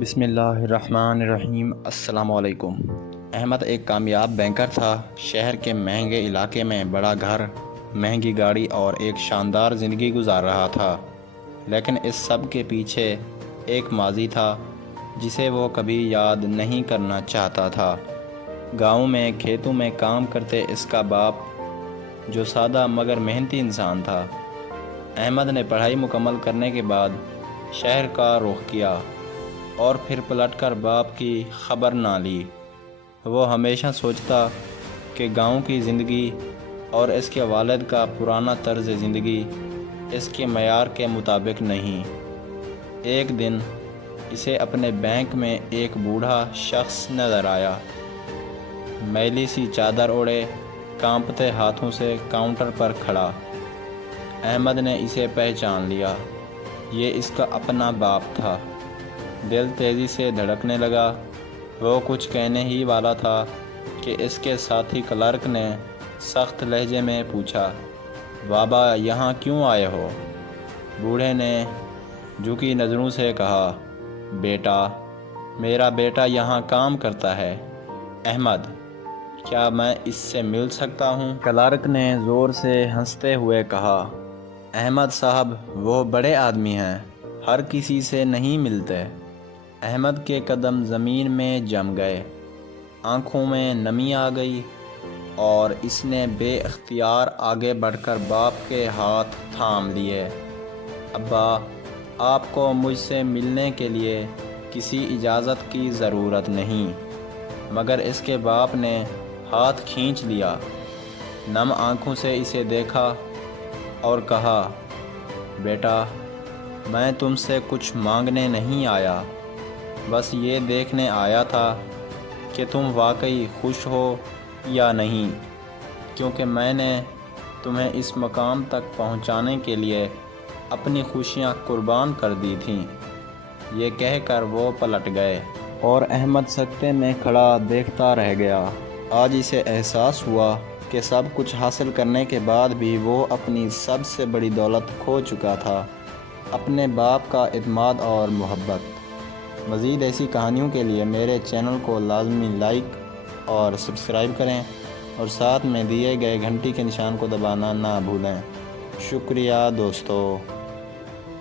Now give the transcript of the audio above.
بسم اللہ الرحمن الرحیم۔ السلام علیکم۔ احمد ایک کامیاب بینکر تھا۔ شہر کے مہنگے علاقے میں بڑا گھر، مہنگی گاڑی اور ایک شاندار زندگی گزار رہا تھا، لیکن اس سب کے پیچھے ایک ماضی تھا جسے وہ کبھی یاد نہیں کرنا چاہتا تھا۔ گاؤں میں کھیتوں میں کام کرتے اس کا باپ، جو سادہ مگر محنتی انسان تھا، احمد نے پڑھائی مکمل کرنے کے بعد شہر کا رخ کیا اور پھر پلٹ کر باپ کی خبر نہ لی۔ وہ ہمیشہ سوچتا کہ گاؤں کی زندگی اور اس کے والد کا پرانا طرز زندگی اس کے معیار کے مطابق نہیں۔ ایک دن اسے اپنے بینک میں ایک بوڑھا شخص نظر آیا، میلی سی چادر اوڑھے، کانپتے ہاتھوں سے کاؤنٹر پر کھڑا۔ احمد نے اسے پہچان لیا، یہ اس کا اپنا باپ تھا۔ دل تیزی سے دھڑکنے لگا۔ وہ کچھ کہنے ہی والا تھا کہ اس کے ساتھی کلرک نے سخت لہجے میں پوچھا، بابا یہاں کیوں آئے ہو؟ بوڑھے نے جھکی نظروں سے کہا، بیٹا، میرا بیٹا یہاں کام کرتا ہے۔ احمد، کیا میں اس سے مل سکتا ہوں؟ کلرک نے زور سے ہنستے ہوئے کہا، احمد صاحب وہ بڑے آدمی ہیں، ہر کسی سے نہیں ملتے۔ احمد کے قدم زمین میں جم گئے، آنکھوں میں نمی آ گئی اور اس نے بے اختیار آگے بڑھ کر باپ کے ہاتھ تھام لیے۔ ابا، آپ کو مجھ سے ملنے کے لیے کسی اجازت کی ضرورت نہیں۔ مگر اس کے باپ نے ہاتھ کھینچ لیا، نم آنکھوں سے اسے دیکھا اور کہا، بیٹا، میں تم سے کچھ مانگنے نہیں آیا، بس یہ دیکھنے آیا تھا کہ تم واقعی خوش ہو یا نہیں، کیونکہ میں نے تمہیں اس مقام تک پہنچانے کے لیے اپنی خوشیاں قربان کر دی تھیں۔ یہ کہہ کر وہ پلٹ گئے اور احمد سکتے میں کھڑا دیکھتا رہ گیا۔ آج اسے احساس ہوا کہ سب کچھ حاصل کرنے کے بعد بھی وہ اپنی سب سے بڑی دولت کھو چکا تھا، اپنے باپ کا اعتماد اور محبت۔ مزید ایسی کہانیوں کے لیے میرے چینل کو لازمی لائک اور سبسکرائب کریں اور ساتھ میں دیے گئے گھنٹی کے نشان کو دبانا نہ بھولیں۔ شکریہ دوستو۔